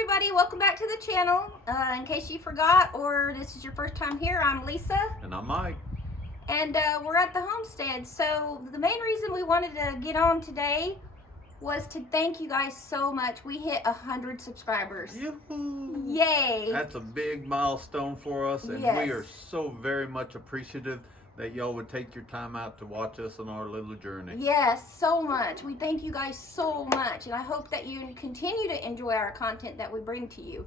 everybody, welcome back to the channel. In case you forgot or this is your first time here, I'm Lisa. And I'm Mike. And we're at the homestead. So the main reason we wanted to get on today was to thank you guys so much. We hit 100 subscribers. Yoo-hoo. Yay! That's a big milestone for us, and Yes. we are so very much appreciative that y'all would take your time out to watch us on our little journey. Yes, so much. We thank you guys so much, and I hope that you continue to enjoy our content that we bring to you.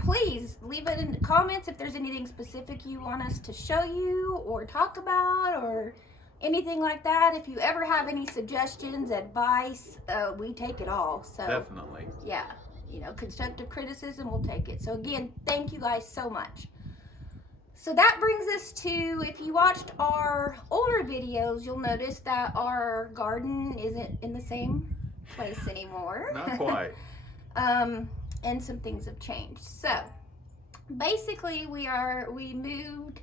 Please leave it in the comments if there's anything specific you want us to show you or talk about or anything like that. If you ever have any suggestions, advice, we take it all. So Definitely. yeah, constructive criticism, we'll take it. So again, thank you guys so much. So that brings us to, if you watched our older videos, you'll notice that our garden isn't in the same place anymore. Not quite. And some things have changed. So basically we moved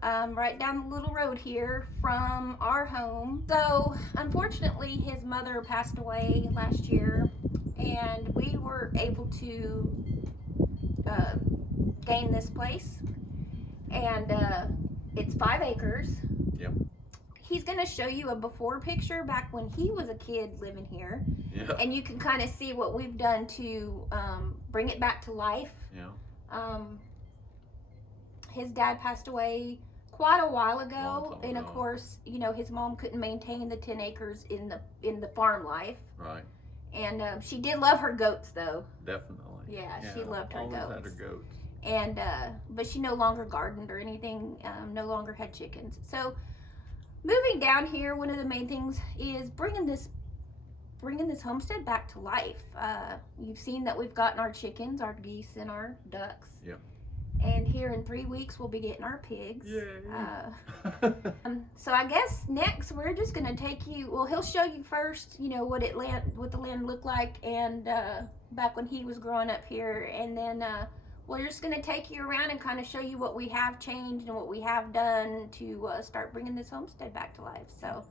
right down the little road here from our home. So unfortunately his mother passed away last year, and we were able to gain this place. And it's 5 acres. Yep. He's going to show you a before picture back when he was a kid living here. Yeah. And you can kind of see what we've done to bring it back to life. Yeah. His dad passed away quite a while ago. And of ago. course, his mom couldn't maintain the 10 acres in the farm life. Right. And she did love her goats, though. Definitely. Yeah, she loved her always goats. had her goats. And but she no longer gardened or anything, no longer had chickens. So moving down here, one of the main things is bringing this homestead back to life. You've seen that we've gotten our chickens, our geese, and our ducks. Yep. And here in 3 weeks we'll be getting our pigs. Yay. So I guess next we're just gonna take you. Well, he'll show you first, what the land looked like, and back when he was growing up here, and then. We're just going to take you around and kind of show you what we have changed and what we have done to start bringing this homestead back to life. So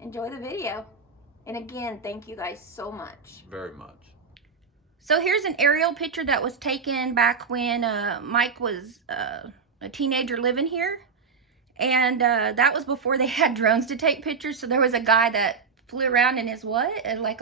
enjoy the video. And again, thank you guys so much. Very much. So here's an aerial picture that was taken back when Mike was a teenager living here. And that was before they had drones to take pictures. So there was a guy that flew around in his what? Like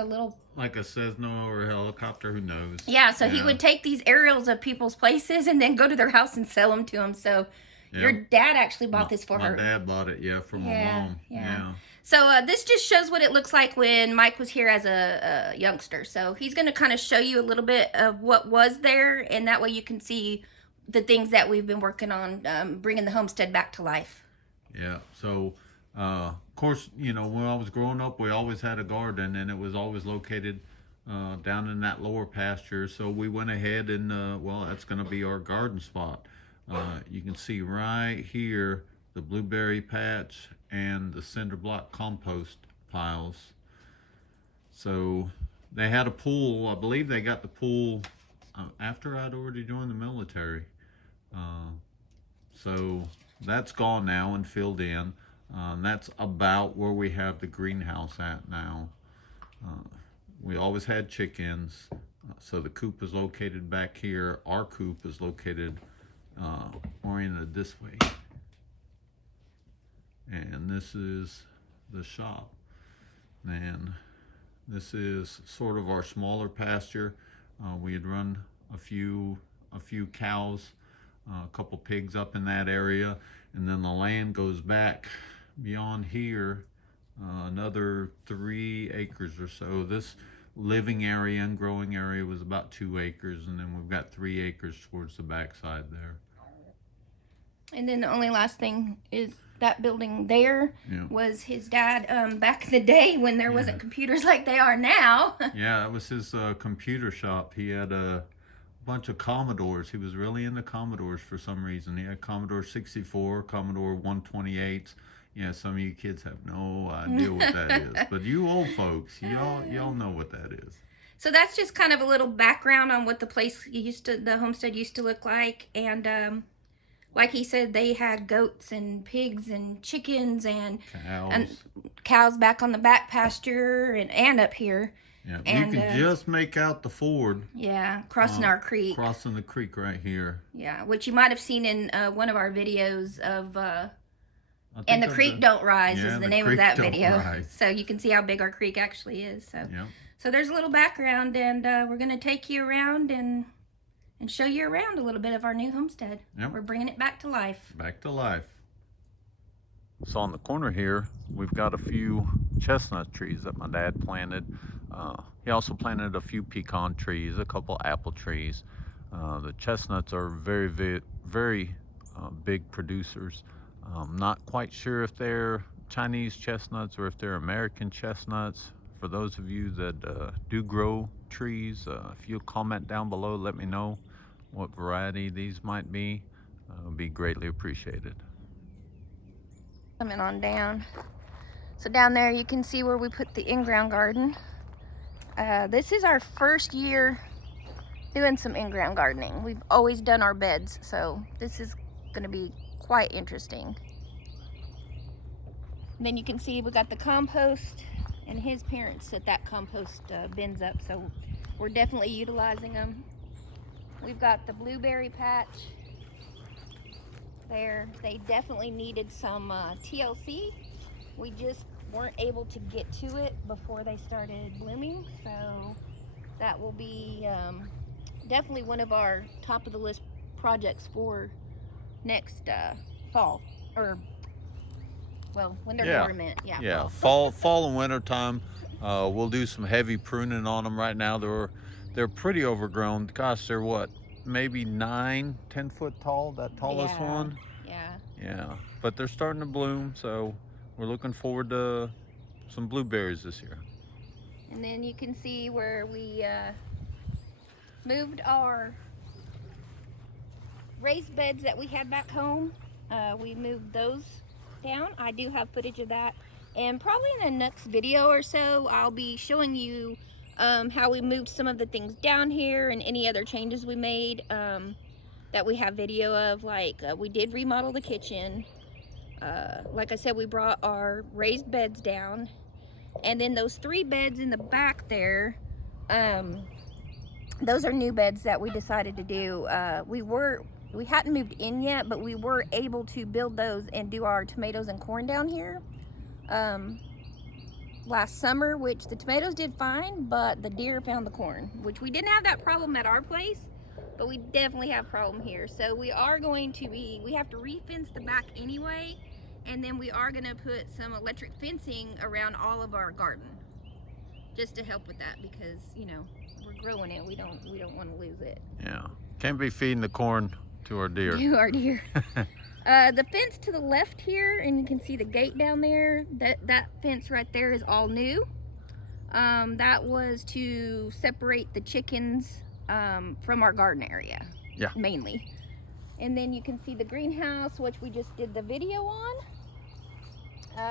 a Cessna or a helicopter, who knows? Yeah, so he would take these aerials of people's places and then go to their house and sell them to them. So your dad actually bought this for her. My dad bought it, from my mom. Yeah. So this just shows what it looks like when Mike was here as a youngster. So he's going to kind of show you a little bit of what was there, and that way you can see the things that we've been working on, bringing the homestead back to life. Yeah, so... of course, when I was growing up, we always had a garden, and it was always located down in that lower pasture. So we went ahead and, that's going to be our garden spot. You can see right here the blueberry patch and the cinder block compost piles. So they had a pool. I believe they got the pool after I'd already joined the military. So that's gone now and filled in. That's about where we have the greenhouse at now. We always had chickens, so the coop is located back here. Our coop is located oriented this way. And this is the shop. And this is sort of our smaller pasture. We had run a few cows, a couple pigs up in that area, and then the land goes back beyond here another 3 acres or so. This living area and growing area was about 2 acres, and then we've got 3 acres towards the backside there. And then the only last thing is that building there was his dad back in the day when there wasn't computers like they are now. Yeah, that was his computer shop. He had a bunch of Commodores. He was really into Commodores for some reason. He had Commodore 64, Commodore 128s. Yeah, some of you kids have no idea what that is, but you old folks, y'all know what that is. So that's just kind of a little background on what the homestead used to look like. And like he said, they had goats and pigs and chickens and cows back on the back pasture and up here. Yeah, And, you can just make out the ford. Yeah, crossing our creek. Crossing the creek right here. Yeah, which you might have seen in one of our videos of, and the creek don't rise is the name of that video. So you can see how big our creek actually is. So, yeah. So there's a little background, and we're going to take you around and show you around a little bit of our new homestead. Yep. We're bringing it back to life. Back to life. So on the corner here, we've got a few chestnut trees that my dad planted. He also planted a few pecan trees, a couple apple trees. The chestnuts are very big producers. Not quite sure if they're Chinese chestnuts or if they're American chestnuts. For those of you that do grow trees, if you'll comment down below, let me know what variety these might be. It would be greatly appreciated. Coming on down. So down there you can see where we put the in-ground garden. This is our first year doing some in-ground gardening. We've always done our beds, so this is going to be quite interesting. And then you can see we got the compost, and his parents set that compost bins up, so we're definitely utilizing them. We've got the blueberry patch there. They definitely needed some TLC. We just weren't able to get to it before they started blooming, so that will be definitely one of our top of the list projects for next fall, or well, when they're dormant. Yeah, fall and winter time. We'll do some heavy pruning on them. Right now they're pretty overgrown. Gosh, they're what, maybe 9-10 foot tall, that tallest one. Yeah, but they're starting to bloom, so we're looking forward to some blueberries this year. And then you can see where we moved our raised beds that we had back home. We moved those down. I do have footage of that, and probably in the next video or so I'll be showing you how we moved some of the things down here and any other changes we made that we have video of. Like we did remodel the kitchen. Like I said, we brought our raised beds down, and then those 3 beds in the back there, those are new beds that we decided to do. We hadn't moved in yet, but we were able to build those and do our tomatoes and corn down here last summer, which the tomatoes did fine, but the deer found the corn, which we didn't have that problem at our place, but we definitely have a problem here. So we are going to we have to re-fence the back anyway, and then we are going to put some electric fencing around all of our garden just to help with that, because you know, we're growing it. We don't want to lose it. Yeah, can't be feeding the corn to our deer. To our deer. The fence to the left here, and you can see the gate down there, that fence right there is all new. That was to separate the chickens from our garden area. Yeah. Mainly. And then you can see the greenhouse, which we just did the video on.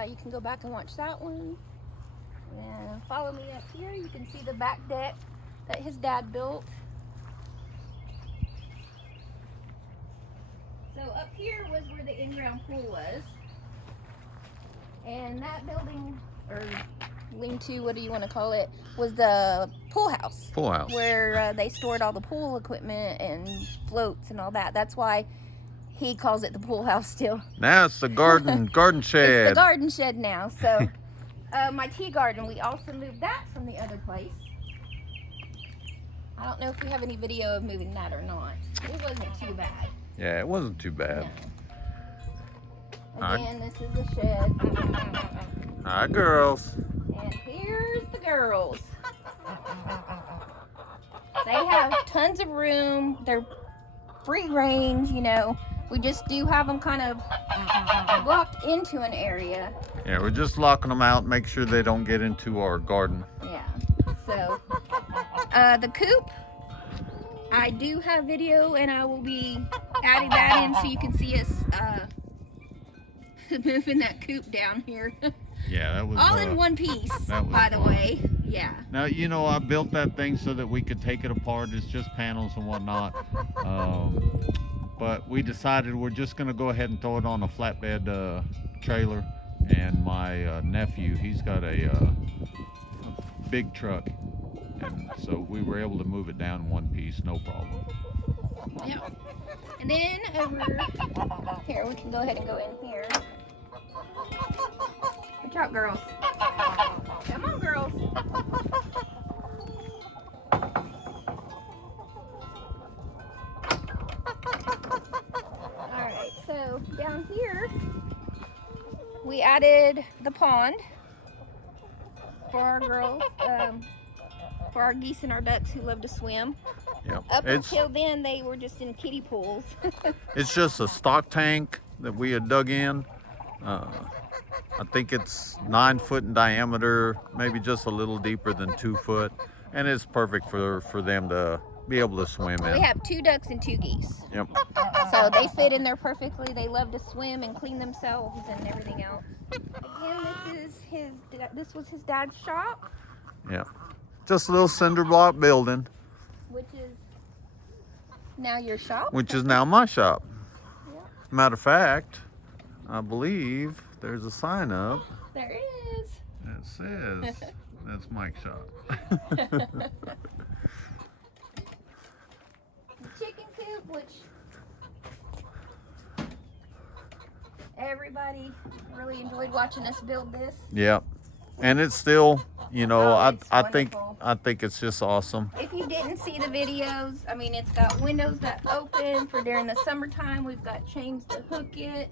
You can go back and watch that one. And follow me up here. You can see the back deck that his dad built. So up here was where the in-ground pool was. And that building, or lean-to, what do you want to call it, was the pool house. Pool house. Where they stored all the pool equipment and floats and all that. That's why he calls it the pool house still. Now it's the garden shed. It's the garden shed now. So my tea garden, we also moved that from the other place. I don't know if we have any video of moving that or not. It wasn't too bad. Yeah, it wasn't too bad. No. Again, this is the shed. Hi, girls. And here's the girls. They have tons of room. They're free range, you know. We just do have them kind of locked into an area. Yeah, we're just locking them out, make sure they don't get into our garden. Yeah. So, the coop, I do have video, and I will be adding that in so you can see us moving that coop down here. Yeah, that was all in one piece, by the way. Yeah. Now, you know, I built that thing so that we could take it apart. It's just panels and whatnot. But we decided we're just going to go ahead and throw it on a flatbed trailer. And my nephew, he's got a big truck, And so we were able to move it down in one piece, no problem. Yeah. And then over here, we can go ahead and go in here. Watch out, girls. Come on, girls. Alright, so down here, we added the pond for our girls, for our geese and our ducks who love to swim. Yep. Up until then, they were just in kiddie pools. It's just a stock tank that we had dug in. I think it's 9 foot in diameter, maybe just a little deeper than 2 foot, and it's perfect for them to be able to swim in. We have 2 ducks and 2 geese. Yep. So they fit in there perfectly. They love to swim and clean themselves and everything else. Again, this was his dad's shop. Yeah. Just a little cinder block building. Which is now your shop. Which is now my shop. Yep. Matter of fact, I believe there's a sign up There is. that says that's Mike's shop. The chicken coop, which everybody really enjoyed watching us build this. Yep. And it's still, you know, It's I think wonderful. it's just awesome. If you didn't see the videos, I mean, it's got windows that open for during the summertime. We've got chains to hook it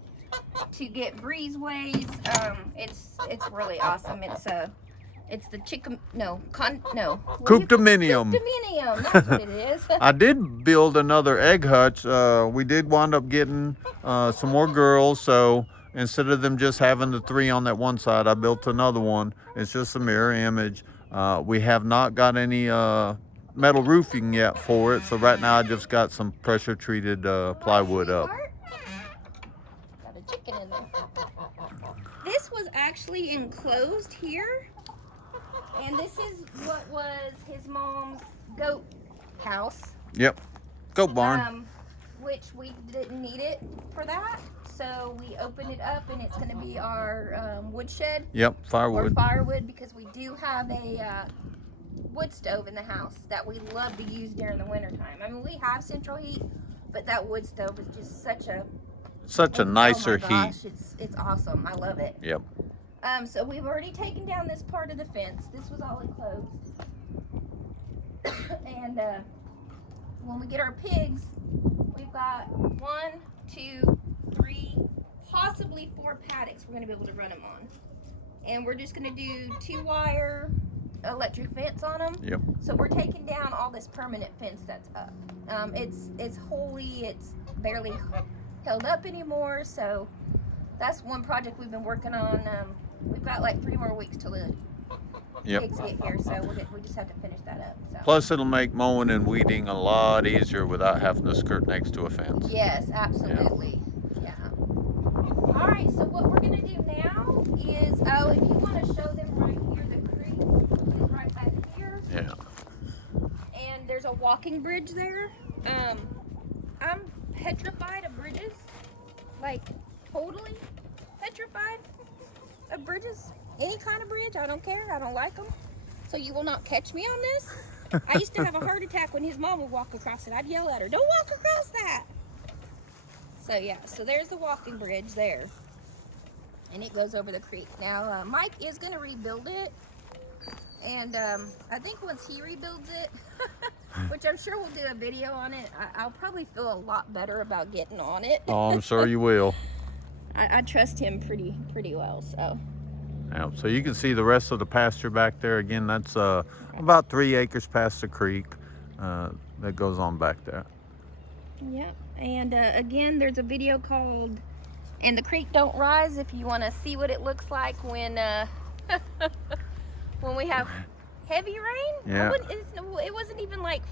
to get breezeways. It's really awesome. It's the chicken, Coop-dominium. Coop-dominium, that's what it is. I did build another egg hutch. We did wind up getting some more girls, so instead of them just having the 3 on that one side, I built another one. It's just a mirror image. We have not got any metal roofing yet for it, so right now I just got some pressure treated plywood up. Got a chicken in there. This was actually enclosed here, and this is what was his mom's goat house. Yep. Goat barn. Which we didn't need it for that, so we opened it up, and it's going to be our woodshed. Yep, Or firewood. firewood, because we do have a wood stove in the house that we love to use during the wintertime. I mean, we have central heat, but that wood stove is just such a nicer oh my heat. gosh, it's awesome. I love it. Yep. So we've already taken down this part of the fence. This was all enclosed. And when we get our pigs, we've got 1, 2, 3, possibly 4 paddocks we're going to be able to run them on. And we're just going to do 2-wire electric fence on them. Yep. So we're taking down all this permanent fence that's up. It's holey. It's barely held up anymore. So that's one project we've been working on. We've got like 3 more weeks till the pigs get here, so we just have to finish that up. So. Plus, it'll make mowing and weeding a lot easier without having to skirt next to a fence. Yes, absolutely. Yeah. All right, so what we're going to do now is, if you want to show them right here, the creek is right back here. Yeah. And there's a walking bridge there. I'm petrified of bridges. Like, totally petrified of bridges. Any kind of bridge, I don't care. I don't like them. So you will not catch me on this. I used to have a heart attack when his mom would walk across it. I'd yell at her, "Don't walk across that." So yeah, so there's the walking bridge there. And it goes over the creek. Now, Mike is going to rebuild it. And I think once he rebuilds it, which I'm sure we'll do a video on it, I'll probably feel a lot better about getting on it. Oh, I'm sure you will. I trust him pretty well, so. Yeah, so you can see the rest of the pasture back there. Again, that's about 3 acres past the creek that goes on back there. Yep, and again, there's a video called "And the Creek Don't Rise" if you want to see what it looks like when when we have heavy rain. Yeah. It wasn't even like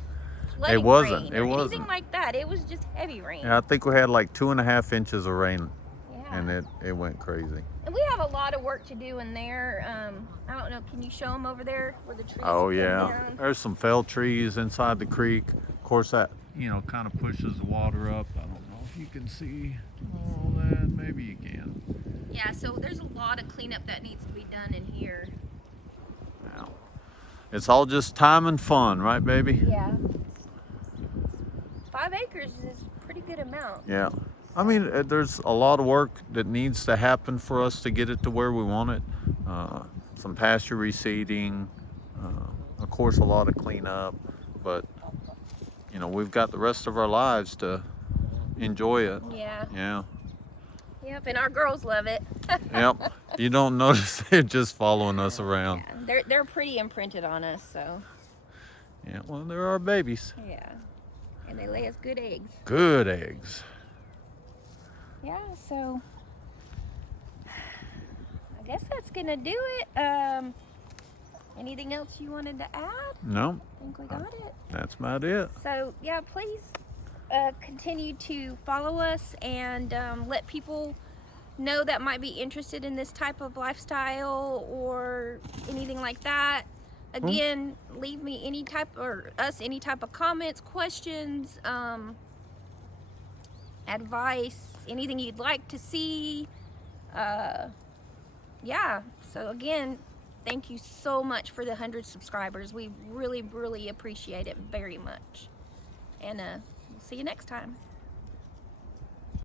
flooding It wasn't. rain It or wasn't. anything like that. It was just heavy rain. Yeah, I think we had like 2.5 inches of rain, Yeah. and it went crazy. And we have a lot of work to do in there. I don't know, can you show them over there where the trees Oh come yeah, down? there's some fell trees inside the creek. Of course, that kind of pushes the water up. I don't know if you can see all that. Maybe you can. Yeah, so there's a lot of cleanup that needs to be done in here. Now, It's all just time and fun, right, baby? Yeah. 5 acres is a pretty good amount. Yeah. I mean, there's a lot of work that needs to happen for us to get it to where we want it. Some pasture reseeding, of course, a lot of cleanup, but you know, we've got the rest of our lives to enjoy it. Yeah. Yeah. Yep, and our girls love it. Yep. You don't notice they're just following us around. Yeah, they're pretty imprinted on us, so. Yeah, well, they're our babies. Yeah. And they lay us good eggs. Good eggs. Yeah, so I guess that's gonna do it. Anything else you wanted to add? No, I think we got it. that's about it. So yeah, please continue to follow us and let people know that might be interested in this type of lifestyle or anything like that. Again, leave me any type of comments, questions, advice, anything you'd like to see. Yeah, so again, thank you so much for the 100 subscribers. We really, really appreciate it very much. And we'll see you next time.